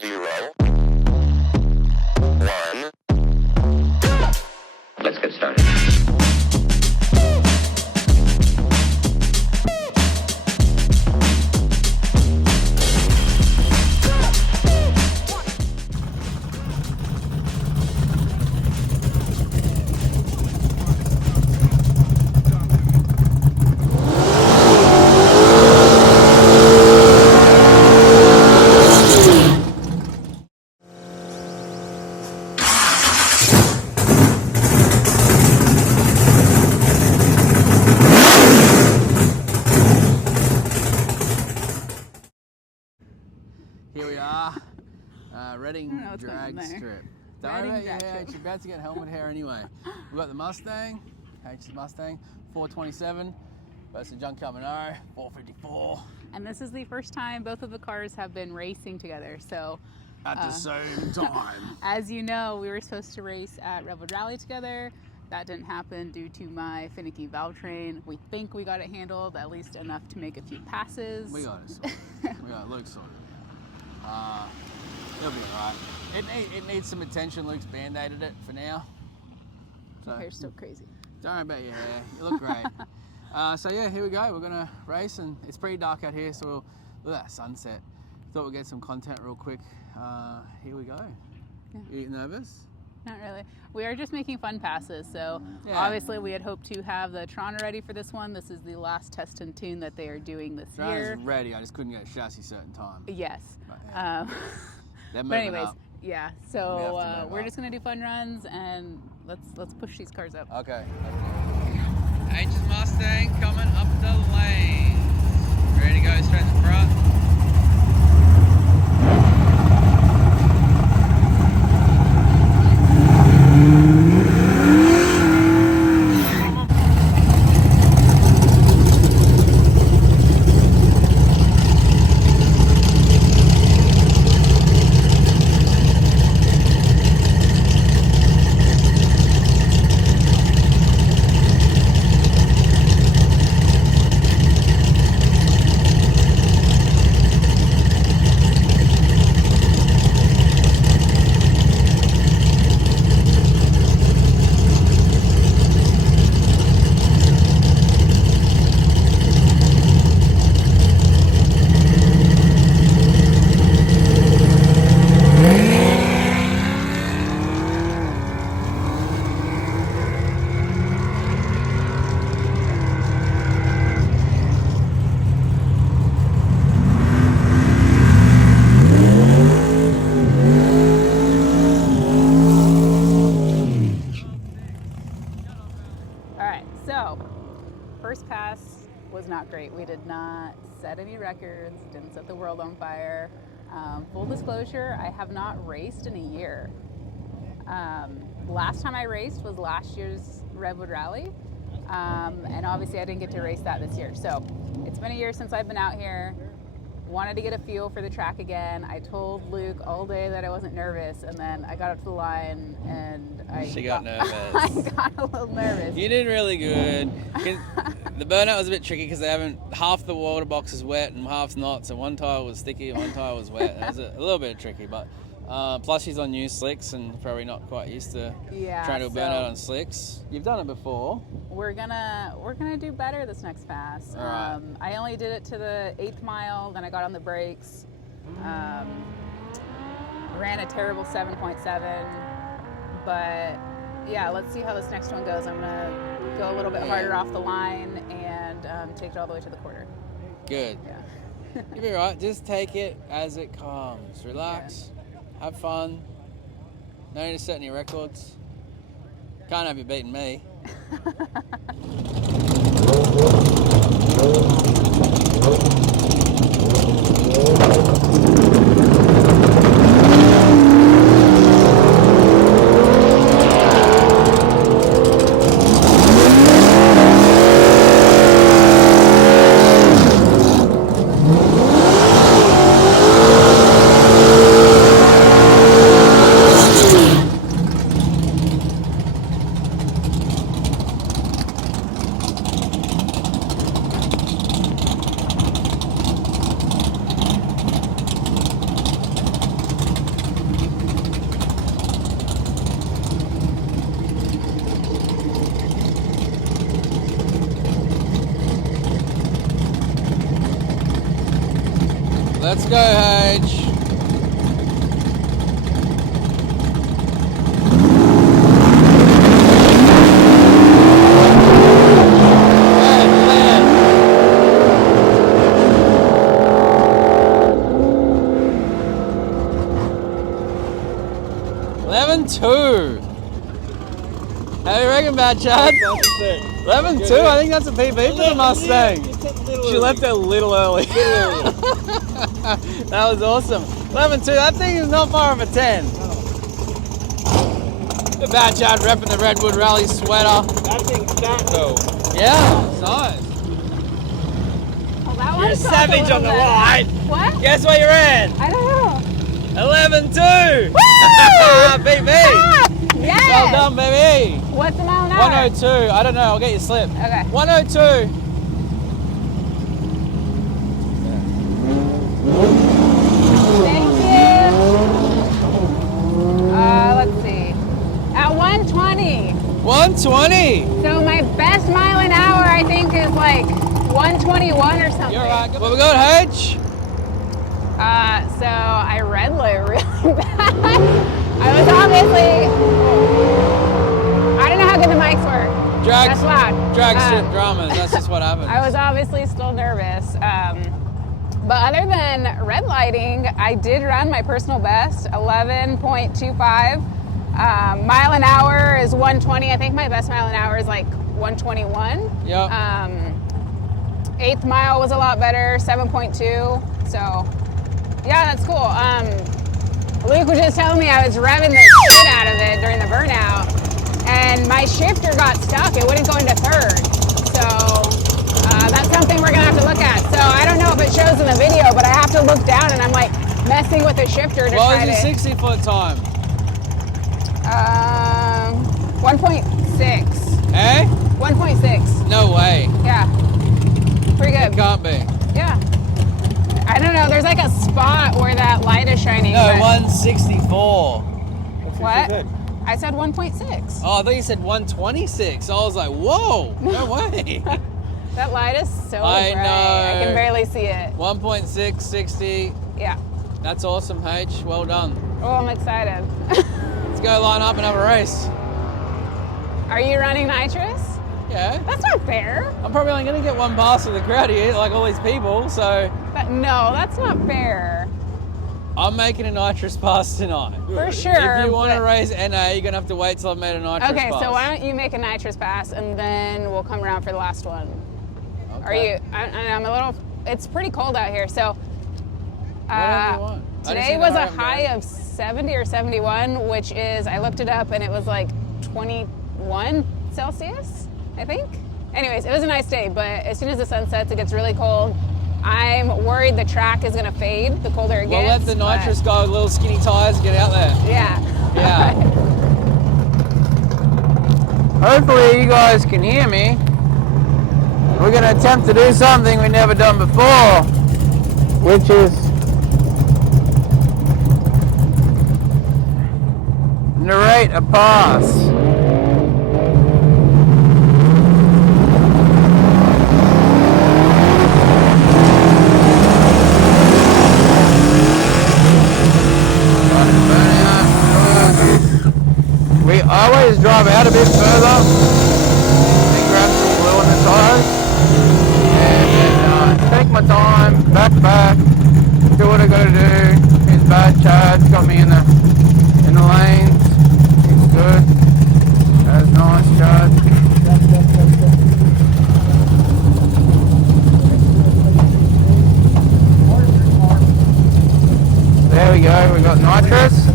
0, 1. Let's get started. Here we are, Reading drag strip. Don't worry about your hair, you're about to get helmet hair anyway. We've got the Mustang, H's Mustang, 427 versus Junkyard Monaro, 454. And this is the first time both of the cars have been racing together, so. At the same time. As you know, we were supposed to race at Redwood Rally together. That didn't happen due to my finicky valve train. We think we got it handled, at least enough to make a few passes. We got it sorted. We got Luke sorted. It'll be alright. It needs some attention. Luke's band-aided it for now. So, Your hair's still crazy. Don't worry about your hair. You look great. So yeah, here we go. We're gonna race, and it's pretty dark out here, so look at that sunset. Thought we'd get some content real quick. Here we go. Yeah. You nervous? Not really. We are just making fun passes, so Yeah. obviously we had hoped to have the Tron ready for this one. This is the last test and tune that they are doing this Tron year. is ready. I just couldn't get a chassis certain time. Yes. But, yeah. They're But moving anyways, up. yeah. We So have to move we're up. just gonna do fun runs and let's push these cars up. Okay. H's Mustang coming up the lane. Ready to go straight to the front. First pass was not great. We did not set any records, didn't set the world on fire. Full disclosure, I have not raced in a year. Last time I raced was last year's Redwood Rally, and obviously I didn't get to race that this year. So it's been a year since I've been out here. Wanted to get a feel for the track again. I told Luke all day that I wasn't nervous, and then I got up to the line and She got nervous. I got a little nervous. You did really good. The burnout was a bit tricky because they haven't, half the water box is wet and half's not, so one tire was sticky and one tire was wet. It was a little bit tricky, but plus she's on new slicks and probably not quite used to trying to burn out on slicks. You've done it before. We're gonna do better this next pass. All right. I only did it to the 8th mile, then I got on the brakes. Ran a terrible 7.7, but yeah, let's see how this next one goes. I'm gonna go a little bit harder off the line and take it all the way to the quarter. Good. Yeah. You'll be right. Just take it as it comes. Relax. Have fun. No need to set any records. Can't have you beating me. Let's go, H. Two. How do you reckon, Bad Chad? 11.2. I think that's a PB for the Mustang. She left it a little early. That was awesome. 11.2. That thing is not far of a 10. The Bad Chad repping the Redwood Rally sweater. That thing's fat though. Yeah, nice. Well, that You're a one's not savage on the little bit. line. What? Guess what you're in? I don't know. 11.2. Woo! BB. Ah, yes! Well done, baby. What's the mile an hour? 102. I don't know. I'll get you slip. Okay. 102. Thank you. Let's see. At 120. 120. So my best mile an hour, I think, is like 121 or something. You're right. What we got, H? So I red light really bad. I was obviously, I don't know how good the mics were. Drags, That's loud. Drag strip dramas. That's just what happens. I was obviously still nervous. But other than red lighting, I did run my personal best, 11.25. Mile an hour is 120. I think my best mile an hour is like 121. Yep. Eighth mile was a lot better, 7.2. So, yeah, that's cool. Luke was just telling me I was revving the shit out of it during the burnout, and my shifter got stuck. It wouldn't go into third. So, that's something we're gonna have to look at. So, I don't know if it shows in the video, but I have to look down and I'm like messing with the shifter to What try was to. your 60-foot time? 1.6. Eh? 1.6. No way. Yeah. Pretty good. It can't be. Yeah. I don't know. There's like a spot where that light is shining. No, but- 164. What? I said 1.6. Oh, I thought you said 126. I was like, whoa, no way. That light is so I bright. know. I can barely see it. 1.6, 60. Yeah. That's awesome, H. Well done. Oh, I'm excited. Let's go line up and have a race. Are you running nitrous? Yeah. That's not fair. I'm probably only going to get one pass of the crowd here, like all these people, so No, that's not fair. I'm making a nitrous pass tonight. For sure. If you want to but- raise NA, you're going to have to wait till I've made a nitrous Okay, pass. so why don't you make a nitrous pass and then we'll come around for the last one. Okay. Are you? I'm a little. It's pretty cold out here, so. Whatever you want. I just Today need to was hurry a up and high go. of 70 or 71, which is, I looked it up and it was like 21 Celsius, I think. Anyways, it was a nice day, but as soon as the sun sets, it gets really cold. I'm worried the track is gonna fade the colder it Well, gets. let the but- nitrous guy with little skinny tires get out there. Yeah. Yeah. Hopefully you guys can hear me. We're going to attempt to do something we've never done before, which is narrate a pass. We always drive out a bit further and grab some glue on the tires and then take my time, back, do what I gotta do. He's bad, Chad's got me in the lanes. He's good. That's nice, Chad. There we go, we got nitrous.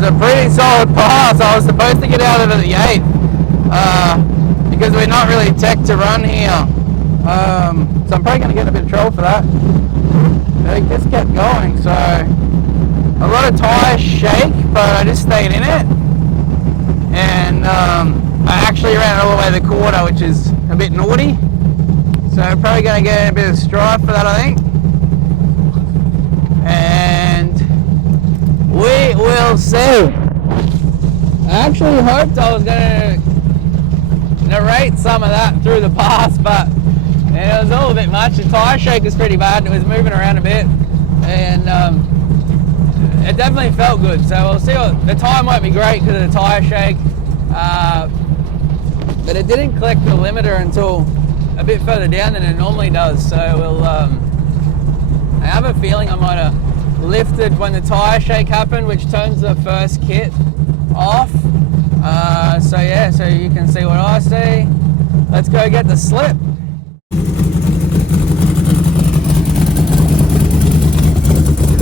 A pretty solid pass. I was supposed to get out of it at the 8th because we're not really tech to run here. So I'm probably going to get a bit of trouble for that. They just kept going, so a lot of tyre shake, but I just stayed in it. And I actually ran it all the way to the quarter, which is a bit naughty. So I'm probably going to get a bit of stripe for that, I think. And we will see. I actually hoped I was going to narrate some of that through the pass, but it was all a bit much. The tyre shake was pretty bad. It was moving around a bit, and it definitely felt good. So we'll see. The tyre might be great because of the tyre shake, but it didn't click the limiter until a bit further down than it normally does. So we'll. I have a feeling I might have lifted when the tyre shake happened, which turns the first kit off. So yeah, so you can see what I see. Let's go get the slip.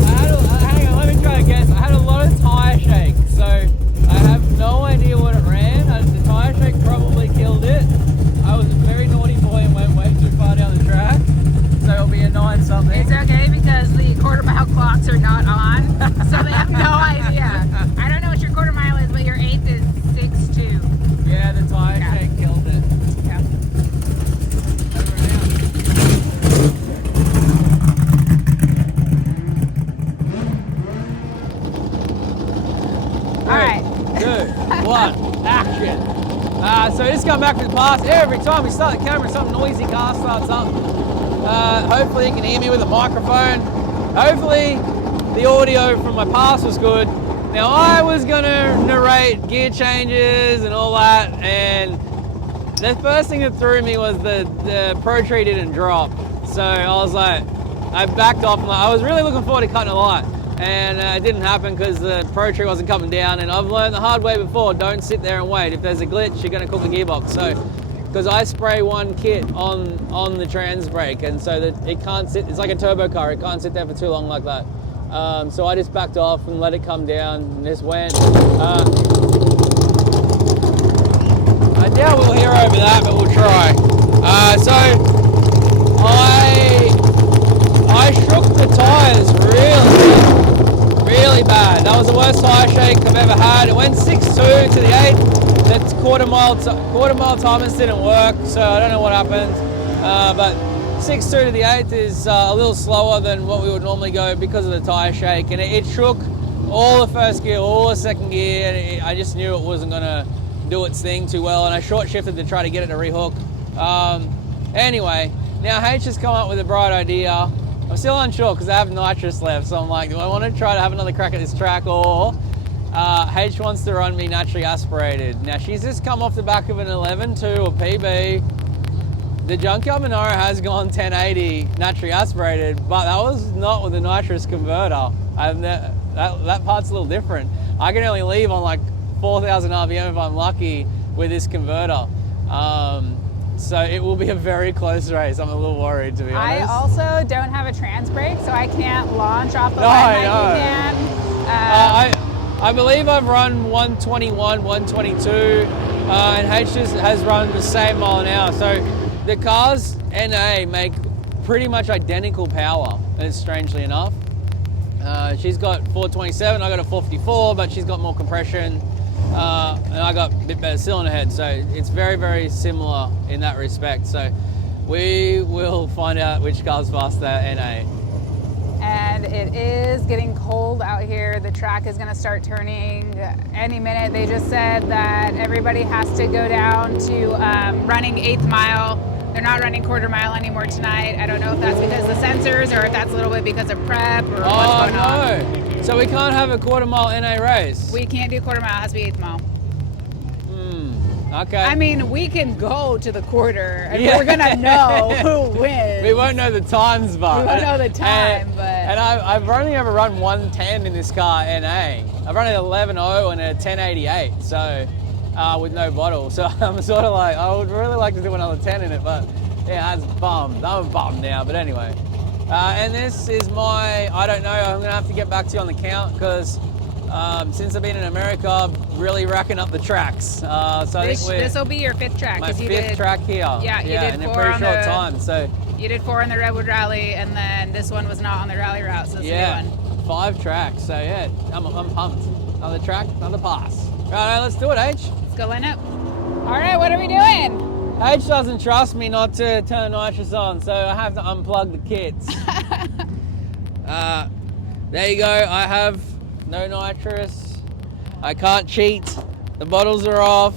Hang on, let me try to guess. I had a lot of tyre shake, so I have no idea what it ran. The tyre shake probably killed it. I was a very naughty boy and went way too far down the track, so it'll be a 9-something. It's okay because the quarter-mile clocks are not on, so they have no idea. I don't know what your quarter mile is, but your eighth is 6.2. Yeah, the tyre shake killed it. Yeah. All right. 2, 1, action. So just going back to the pass. Every time we start the camera, some noisy car starts up. Hopefully you can hear me with the microphone. Hopefully the audio from my pass was good. Now I was gonna narrate gear changes and all that, and the first thing that threw me was the Pro Tree didn't drop. So I was like, I backed off. I was really looking forward to cutting a light, and it didn't happen because the Pro Tree wasn't coming down. And I've learned the hard way before, don't sit there and wait. If there's a glitch, you're gonna cook a gearbox. So, because I spray one kit on the trans brake, and so that it can't sit, it's like a turbo car, it can't sit there for too long like that. So I just backed off and let it come down and just went. I doubt we'll hear over that, but we'll try. So I shook the tyres really bad. That was the worst tyre shake I've ever had. It went 6.2 to the 8. That quarter mile timers didn't work, so I don't know what happened. But 6.2 to the 8th is a little slower than what we would normally go because of the tyre shake, and it shook all the first gear, all the second gear, and I just knew it wasn't going to do its thing too well, and I short shifted to try to get it to rehook. Anyway, now H has come up with a bright idea. I'm still unsure because I have nitrous left, so I'm like, do I want to try to have another crack at this track, or H wants to run me naturally aspirated. Now she's just come off the back of an 11.2 or PB. The Junkyard Monaro has gone 1080 naturally aspirated, but that was not with the nitrous converter. That part's a little different. I can only leave on like 4,000 RPM if I'm lucky with this converter. So it will be a very close race. I'm a little worried, to be honest. I also don't have a trans brake, so I can't launch off the line like you can. I believe I've run 121, 122, and H has run the same mile an hour. So the cars NA make pretty much identical power, strangely enough. She's got 427, I got a 454, but she's got more compression, and I got a bit better cylinder head. So it's very similar in that respect. So we will find out which car's faster NA. And it is getting cold out here. The track is going to start turning any minute. They just said that everybody has to go down to running 8th mile. They're not running quarter mile anymore tonight. I don't know if that's because of the sensors or if that's a little bit because of prep or what's going on. So we can't have a quarter mile NA race? We can't do quarter mile. It has to be 8th mile. Okay. I mean, we can go to the quarter and we're going to know who wins. We won't know the times, but. We won't know the time, but. And I've only ever run 110 in this car NA. I've run an 11.0 and a 1088, so with no bottle. So I'm sort of like, I would really like to do another 10 in it, but yeah, that's bummed. I'm bummed now, but anyway. And this is my, I don't know, I'm going to have to get back to you on the count because since I've been in America, I'm really racking up the tracks. So I think this will be your 5th track. My 5th track here. Yeah, you did in 4 a pretty on short the time. So you did 4 on the Redwood Rally, and then this one was not on the rally route, so it's a new one. 5 tracks. So yeah, I'm pumped. Another track, another pass. Right, let's do it, H. Let's go line up. All right, what are we doing? H doesn't trust me not to turn nitrous on, so I have to unplug the kits. There you go. I have no nitrous. I can't cheat. The bottles are off.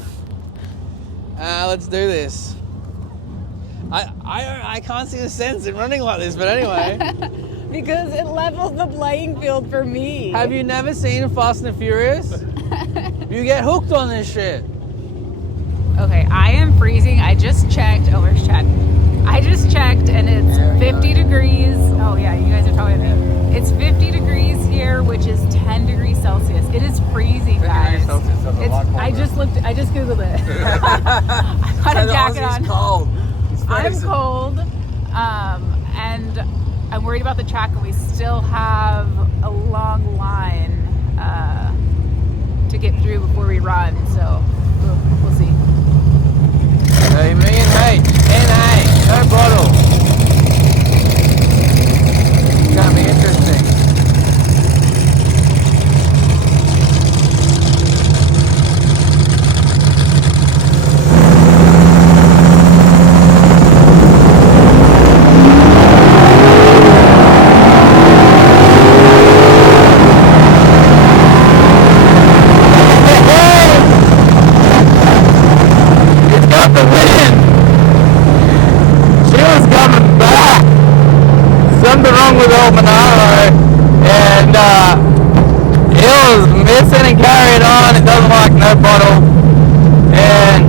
Let's do this. I can't see the sense in running like this, but anyway. Because it levels the playing field for me. Have you never seen Fast and Furious? You get hooked on this shit. Okay, I am freezing. I just checked. Oh, where's Chad? I just checked and it's 50 degrees. Oh yeah, you guys are talking to me. It's 50 degrees here, which is 10 degrees Celsius. It is freezing, guys. I just Googled it. I got a jacket on. Cold. I'm cold. And I'm worried about the track, and we still have a long line to get through before we run, so we'll see. Hey, me and H, NA, no bottle. It's gonna be interesting. With old Monaro, and it was missing and carrying on. It doesn't like no bottle, and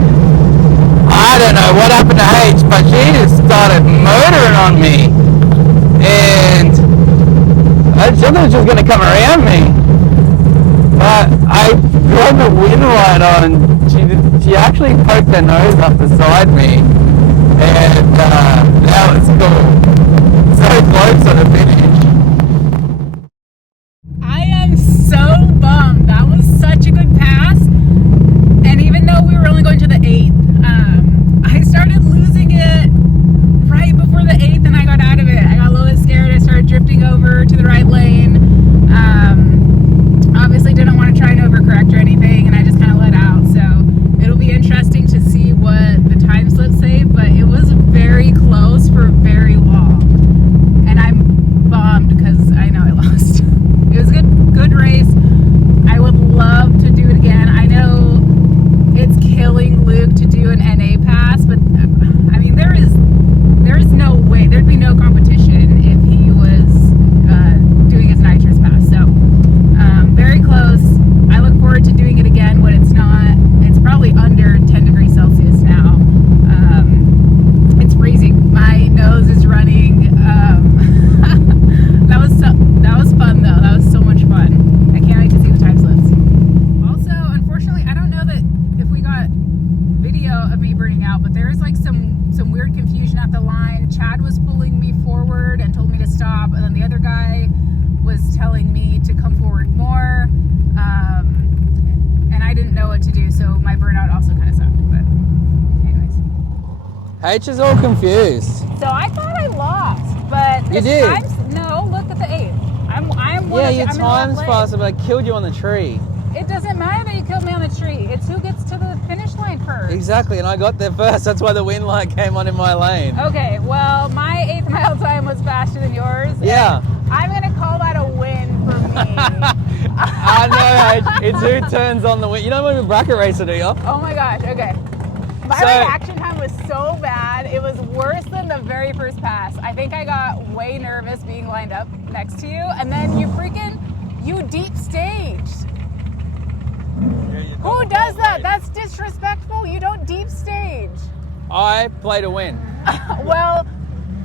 I don't know what happened to H, but she just started motoring on me, and I thought she was going to come around me, but I got the wind light on. She actually poked her nose up beside me, and that was cool. So close on the finish. I am so bummed. That was such a good pass. And even though we were only going to the 8th, I started losing it right before the 8th and I got out of it. I got a little bit scared. I started drifting over to the right lane. Obviously didn't want to try and overcorrect or anything, and I just kind of let out. So it'll be interesting to see what the time slips say, but it was very close for very long. And I'm bummed because I know I lost. It was a good race. I would love to do it again. I know it's killing Luke to do an NA pass, but I mean there is no way, there'd be no competition if he was doing his nitrous pass. So very close. I look forward to doing it again when it's not. It's probably under 10 degrees Celsius now. It's freezing. My nose is running. That was fun though. That was so much fun. I can't wait to see the time slips. Also, unfortunately, I don't know that if we got video of me burning out, but there is like some weird confusion at the line. Chad was pulling me forward and told me to stop, and then the other guy was telling me to come forward more, and I didn't know what to do, so my burnout also kind of sucked. But anyways, H is all confused. so I thought I lost, but You the did. times, no, look at the 8th. I'm one Yeah, of the, your I'm in the time's left lane. faster, but I killed you on the tree. It doesn't matter that you killed me on the tree. It's who gets to the finish line first. Exactly, and I got there first. That's why the wind light came on in my lane. Okay, well, my 8th mile time was faster than yours. Yeah. I'm going to call that a win for me. I know, H. It's who turns on the wind. You don't want to be a bracket racer, do you? Oh my gosh, okay. My reaction time was so bad. It was worse than the very first pass. I think I got way nervous being lined up next to you, and then you deep staged. Who does that? That's disrespectful. You don't deep stage. I play to win. Well,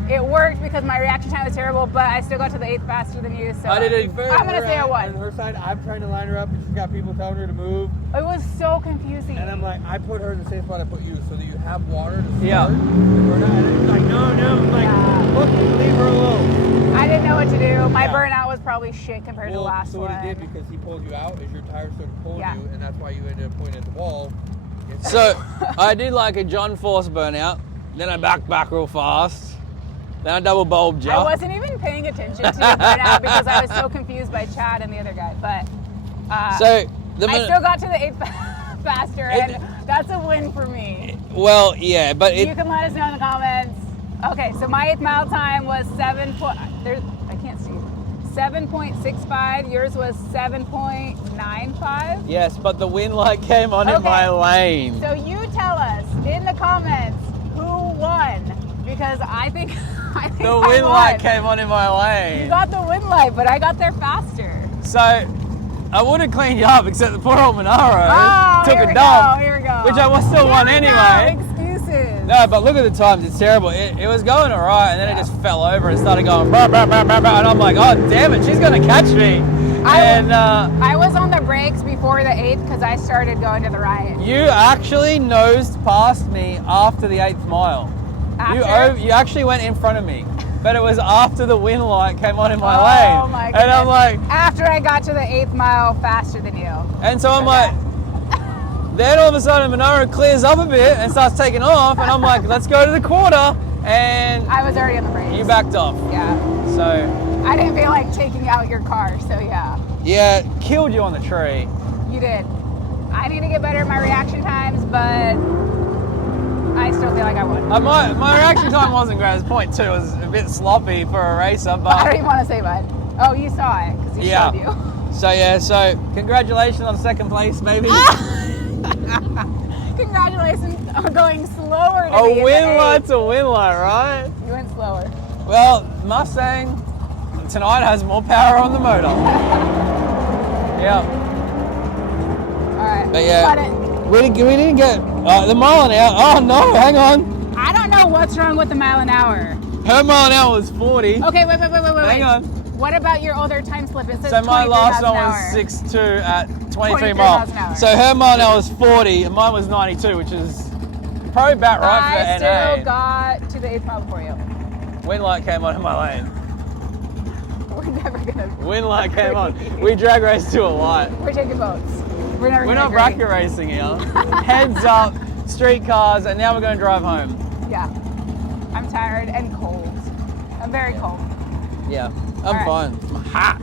it worked because my reaction time was terrible, but I still got to the 8th faster than you, so I did it. I'm going to say I won. On her side, I'm trying to line her up, and she's got people telling her to move. It was so confusing. And I'm like, I put her in the same spot I put you, so that you have water to start. Yeah. And we're not, and she's like, no. I'm like, look, leave her alone. I didn't know what to do. My Yeah. burnout was probably shit compared to the last so one. what it did, because he pulled you out, is your tires started pulling Yeah. you, and that's why you ended up pointing at the wall. So I did like a John Force burnout, then I backed back real fast, Then I double bulbed you. I wasn't even paying attention to your burnout because I was so confused by Chad and the other guy. But So I still got to the 8th faster, and that's a win for me. Well, yeah, but You can let us know in the comments. Okay, so my 8th mile time was 7.65. Yours was 7.95. yes, but the wind light came on in my lane. So you tell us in the comments who won, because I think The I wind won. light came on in my lane. You got the wind light, but I got there faster. So I would have cleaned you up, except the poor old Monaro took here a we dump, go, here we go. which I was still won Here we go, anyway. excuses. No, but look at the times. It's terrible. It was going all right, and then it just fell over and started going, brr, brr, brr, brr, brr, and I'm like, oh, damn it, she's going to catch me. I was on the brakes before the 8th because I started going to the right. You actually nosed past me after the 8th mile. After? You actually went in front of me, but it was after the wind light came on in my Oh lane. my goodness. And I'm like, after I got to the 8th mile faster than you. and so I'm like, then all of a sudden Monaro clears up a bit and starts taking off, and I'm like, let's go to the quarter, and I was already on the brakes. you backed off. Yeah. So, I didn't feel like taking out your car, so yeah. yeah, killed you on the tree. You did. I need to get better at my reaction times, but I still feel like I won. My reaction time wasn't great. It was 0.2. It was a bit sloppy for a racer, I don't but even want to say mine. Oh, you saw it because he showed you. So congratulations on second place, baby. Congratulations on going slower to A me in the win 8th. light's a win light, right? You went slower. Well, Mustang tonight has more power on the motor. Yeah, All right. but yeah, Got it. we didn't get the mile an hour. Oh no, hang on. I don't know what's wrong with the mile an hour. Her mile an hour was 40. Okay, wait. Hang on. What about your older time slip? It says So my 23 last miles one an was hour. 6.2 at 23 miles miles. an hour. So her mile an hour was 40 and mine was 92, which is probably about right I for still NA. got to the 8th mile before you. Wind light came on in my lane. We're never gonna. Wind light came on. We drag raced to a light. We're taking boats. We're never. We're gonna not agree. bracket racing here. Heads up, street cars, and now we're going to drive home. Yeah. I'm tired and cold. I'm very cold. Yeah, I'm All right. fine. I'm hot.